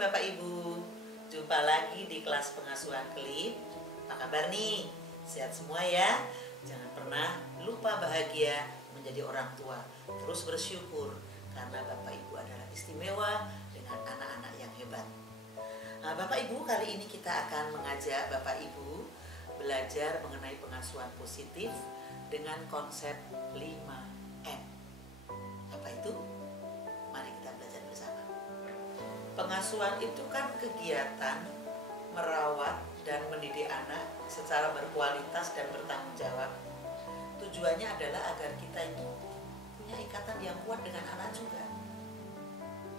Bapak Ibu, jumpa lagi di kelas pengasuhan klip. Apa kabar nih? Sehat semua ya? Jangan pernah lupa bahagia menjadi orang tua. Terus bersyukur karena Bapak Ibu adalah istimewa dengan anak-anak yang hebat. Nah, Bapak Ibu, kali ini kita akan mengajak Bapak Ibu belajar mengenai pengasuhan positif dengan konsep 5M. Apa itu? Mari kita belajar bersama. Pengasuhan itu kan kegiatan merawat dan mendidik anak secara berkualitas dan bertanggung jawab. Tujuannya adalah agar kita itu punya ikatan yang kuat dengan anak juga,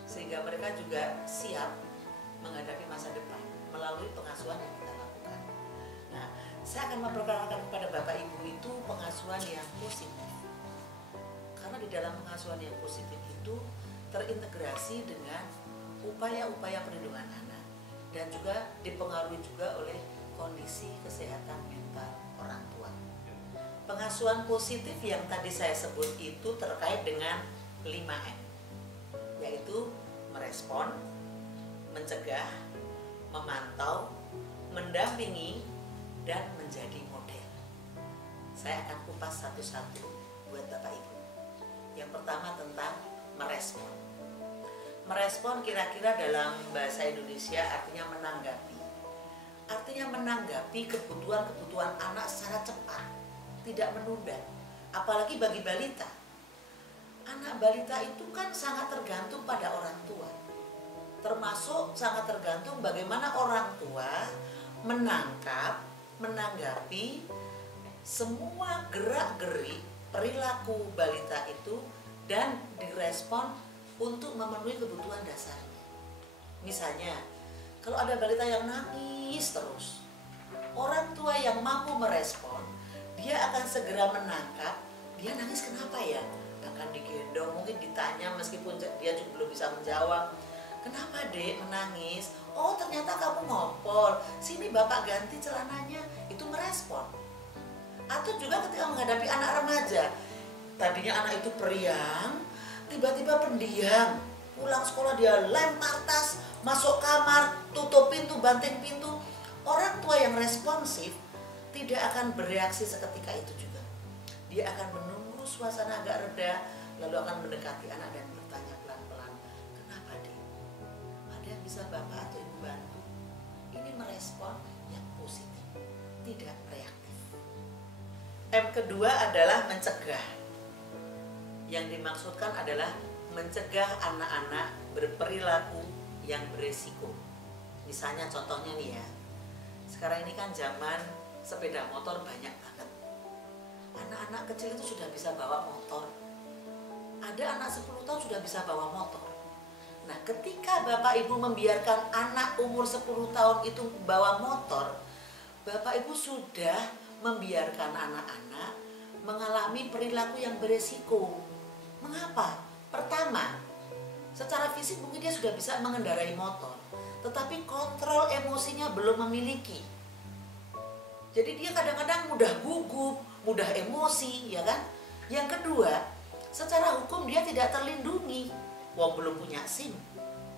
sehingga mereka juga siap menghadapi masa depan melalui pengasuhan yang kita lakukan. Nah, saya akan memperkenalkan kepada Bapak Ibu itu pengasuhan yang positif. Karena di dalam pengasuhan yang positif itu terintegrasi dengan upaya-upaya perlindungan anak dan juga dipengaruhi juga oleh kondisi kesehatan mental orang tua. Pengasuhan positif yang tadi saya sebut itu terkait dengan 5M, yaitu merespon, mencegah, memantau, mendampingi, dan menjadi model. Saya akan kupas satu-satu buat Bapak Ibu. Yang pertama tentang merespon. Merespon kira-kira dalam bahasa Indonesia artinya menanggapi. Artinya menanggapi kebutuhan-kebutuhan anak secara cepat, tidak menunda. Apalagi bagi balita. Anak balita itu kan sangat tergantung pada orang tua. Termasuk sangat tergantung bagaimana orang tua menangkap, menanggapi semua gerak-gerik perilaku balita itu dan direspon untuk memenuhi kebutuhan dasarnya. Misalnya, kalau ada balita yang nangis terus, orang tua yang mampu merespon, dia akan segera menangkap, dia nangis kenapa ya? Akan digendong, mungkin ditanya meskipun dia juga belum bisa menjawab. Kenapa dek menangis? Oh ternyata kamu ngompol, sini bapak ganti celananya. Itu merespon. Atau juga ketika menghadapi anak remaja, tadinya anak itu periang, tiba-tiba pendiam, pulang sekolah dia lempar tas, masuk kamar, tutup pintu, banting pintu. Orang tua yang responsif tidak akan bereaksi seketika itu juga. Dia akan menunggu suasana agak reda, lalu akan mendekati anak dan bertanya pelan-pelan, kenapa dek? Ada yang bisa bapak atau ibu bantu? Ini merespon yang positif, tidak reaktif. M kedua adalah mencegah. Yang dimaksudkan adalah mencegah anak-anak berperilaku yang beresiko. Misalnya contohnya nih ya, sekarang ini kan zaman sepeda motor banyak banget. Anak-anak kecil itu sudah bisa bawa motor. Ada anak 10 tahun sudah bisa bawa motor. Nah, ketika Bapak Ibu membiarkan anak umur 10 tahun itu bawa motor, Bapak Ibu sudah membiarkan anak-anak mengalami perilaku yang beresiko. Mengapa? Pertama, secara fisik mungkin dia sudah bisa mengendarai motor, tetapi kontrol emosinya belum memiliki. Jadi dia kadang-kadang mudah gugup, mudah emosi, ya kan? Yang kedua, secara hukum dia tidak terlindungi, wong belum punya SIM.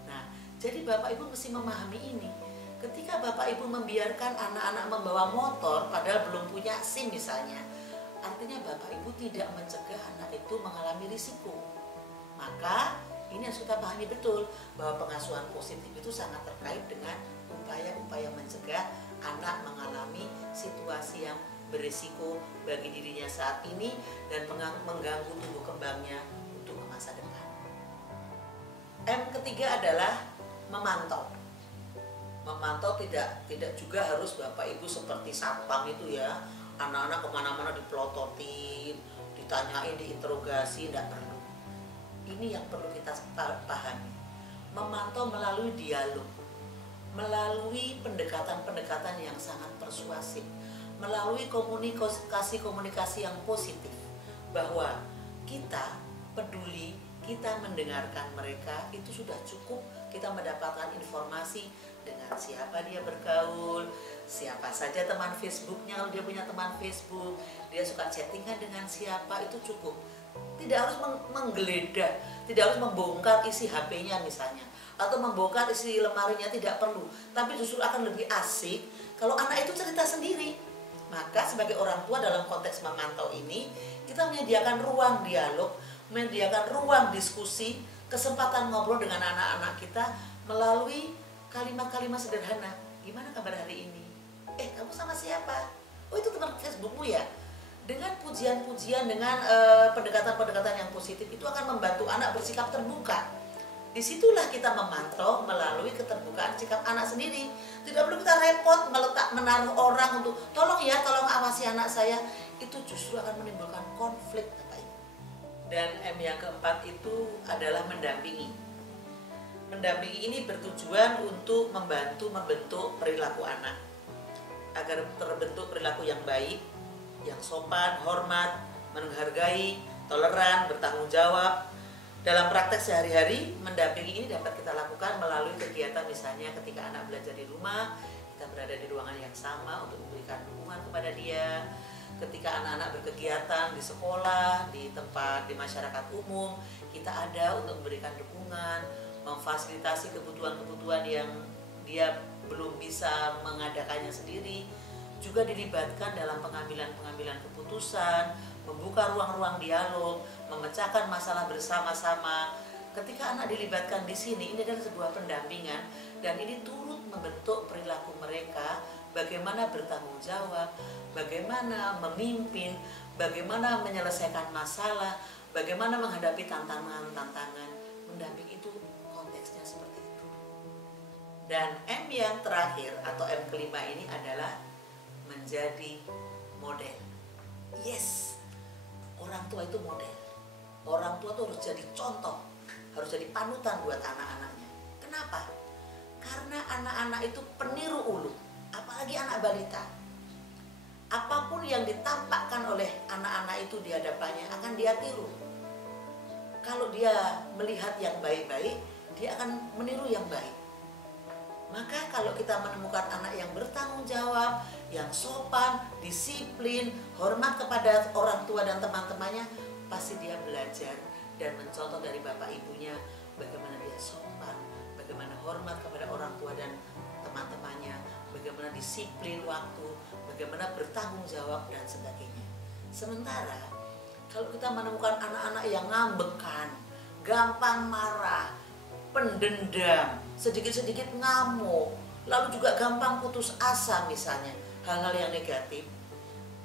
Nah, jadi Bapak Ibu mesti memahami ini. Ketika Bapak Ibu membiarkan anak-anak membawa motor padahal belum punya SIM misalnya, artinya Bapak Ibu tidak mencegah anak itu mengalami risiko. Maka ini harus kita pahami betul bahwa pengasuhan positif itu sangat terkait dengan upaya-upaya mencegah anak mengalami situasi yang berisiko bagi dirinya saat ini dan mengganggu tumbuh kembangnya untuk ke masa depan. M ketiga adalah memantau. Memantau tidak juga harus Bapak Ibu seperti satpam itu ya, anak-anak kemana-mana dipelototin, ditanyain, diinterogasi, tidak perlu. Ini yang perlu kita pahami. Memantau melalui dialog, melalui pendekatan-pendekatan yang sangat persuasif, melalui komunikasi-komunikasi yang positif, bahwa kita peduli, kita mendengarkan mereka, itu sudah cukup. Kita mendapatkan informasi dengan siapa dia bergaul, siapa saja teman Facebooknya, kalau dia punya teman Facebook, dia suka chattingan dengan siapa, itu cukup. Tidak harus menggeledah, tidak harus membongkar isi HP-nya misalnya, atau membongkar isi lemarinya, tidak perlu. Tapi justru akan lebih asik kalau anak itu cerita sendiri. Maka sebagai orang tua dalam konteks memantau ini, kita menyediakan ruang dialog, menyediakan ruang diskusi, kesempatan ngobrol dengan anak-anak kita melalui kalimat-kalimat sederhana. Gimana kabar hari ini? Kamu sama siapa? Oh, itu teman Facebookmu ya? Dengan pujian-pujian, dengan pendekatan-pendekatan yang positif, itu akan membantu anak bersikap terbuka. Disitulah kita memantau melalui keterbukaan sikap anak sendiri. Tidak perlu kita repot menaruh orang untuk tolong ya, tolong awasi anak saya. Itu justru akan menimbulkan konflik, Bapak Ibu. Dan M yang keempat itu adalah mendampingi. Mendampingi ini bertujuan untuk membentuk perilaku anak agar terbentuk perilaku yang baik, yang sopan, hormat, menghargai, toleran, bertanggung jawab. Dalam praktek sehari-hari, mendampingi ini dapat kita lakukan melalui kegiatan, misalnya ketika anak belajar di rumah, kita berada di ruangan yang sama untuk memberikan dukungan kepada dia. Ketika anak-anak berkegiatan di sekolah, di tempat, di masyarakat umum, kita ada untuk memberikan dukungan, memfasilitasi kebutuhan-kebutuhan yang dia belum bisa mengadakannya sendiri. Juga dilibatkan dalam pengambilan keputusan, membuka ruang-ruang dialog, memecahkan masalah bersama-sama. Ketika anak dilibatkan di sini, ini adalah sebuah pendampingan dan ini turut membentuk perilaku mereka, bagaimana bertanggung jawab, bagaimana memimpin, bagaimana menyelesaikan masalah, bagaimana menghadapi tantangan-tantangan. Mendamping itu konteksnya seperti itu. Dan M yang terakhir atau M kelima ini adalah menjadi model. Yes, orang tua itu model. Orang tua itu harus jadi contoh, harus jadi panutan buat anak-anaknya. Kenapa? Karena anak-anak itu peniru ulung, apalagi anak balita. Apapun yang ditampakkan oleh anak-anak itu di hadapannya akan dia tiru. Kalau dia melihat yang baik-baik, dia akan meniru yang baik. Maka kalau kita menemukan anak yang bertanggung jawab, yang sopan, disiplin, hormat kepada orang tua dan teman-temannya, pasti dia belajar dan mencontoh dari bapak ibunya bagaimana dia sopan, bagaimana hormat kepada orang tua dan teman-temannya, bagaimana disiplin waktu, bagaimana bertanggung jawab dan sebagainya. Sementara kalau kita menemukan anak-anak yang ngambekan, gampang marah, pendendam, sedikit-sedikit ngamuk, lalu juga gampang putus asa misalnya, hal-hal yang negatif,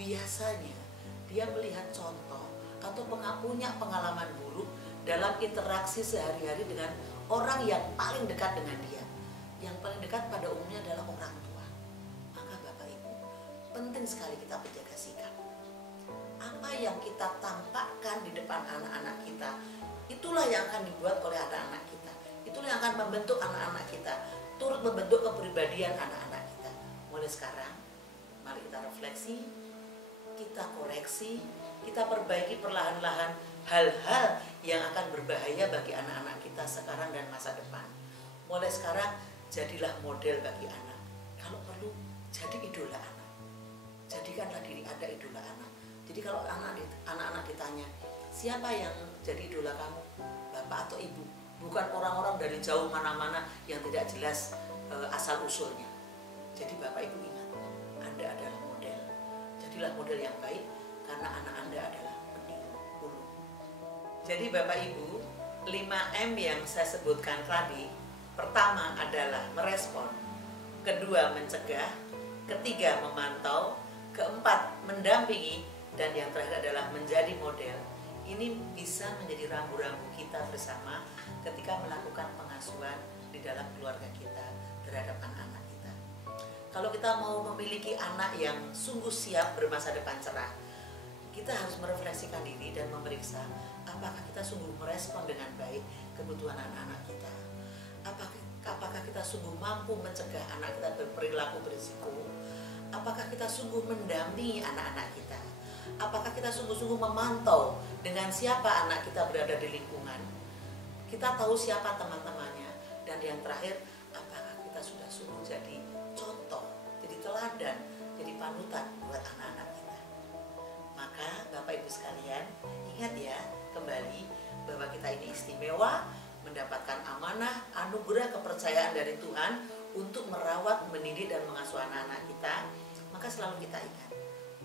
biasanya dia melihat contoh atau punya pengalaman buruk dalam interaksi sehari-hari dengan orang yang paling dekat dengan dia. Yang paling dekat pada umumnya adalah orang tua. Maka Bapak Ibu, penting sekali kita menjaga sikap. Apa yang kita tampakkan di depan anak-anak kita, itulah yang akan dibuat oleh anak-anak kita. Itulah yang akan membentuk anak-anak kita, turut membentuk kepribadian anak-anak kita. Mulai sekarang, mari kita refleksi, kita koreksi, kita perbaiki perlahan-lahan hal-hal yang akan berbahaya bagi anak-anak kita sekarang dan masa depan. Mulai sekarang, jadilah model bagi anak. Kalau perlu, jadi idola anak. Jadikanlah diri Anda idola anak. Jadi kalau anak-anak ditanya, siapa yang jadi idola kamu? Bapak atau ibu? Bukan orang-orang dari jauh mana-mana yang tidak jelas asal-usulnya. Jadi Bapak Ibu ingat, Anda adalah model. Jadilah model yang baik, karena anak Anda adalah peniru ulung. Jadi Bapak Ibu, 5M yang saya sebutkan tadi, pertama adalah merespon, kedua mencegah, ketiga memantau, keempat mendampingi, dan yang terakhir adalah menjadi model. Ini bisa menjadi rambu-rambu kita bersama ketika melakukan pengasuhan di dalam keluarga kita terhadap anak-anak kita. Kalau kita mau memiliki anak yang sungguh siap bermasa depan cerah, kita harus merefleksikan diri dan memeriksa apakah kita sungguh merespon dengan baik kebutuhan anak-anak kita. Apakah kita sungguh mampu mencegah anak kita berperilaku berisiko? Apakah kita sungguh mendampingi anak-anak kita? Apakah kita sungguh-sungguh memantau dengan siapa anak kita berada di lingkungan? Kita tahu siapa teman-temannya. Dan yang terakhir, apakah kita sudah sungguh jadi contoh, jadi teladan, jadi panutan buat anak-anak kita? Maka Bapak Ibu sekalian, Ingat ya, kembali bahwa kita ini istimewa, mendapatkan amanah, anugerah kepercayaan dari Tuhan untuk merawat, mendidik, dan mengasuh anak-anak kita. Maka selalu kita ingat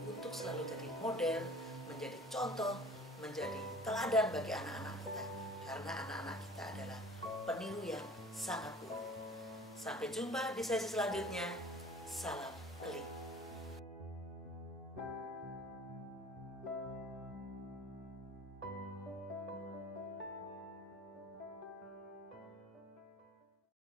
untuk selalu jadi model, menjadi contoh, menjadi teladan bagi anak-anak kita. Karena anak-anak kita adalah peniru yang sangat buruk. Sampai jumpa di sesi selanjutnya. Salam.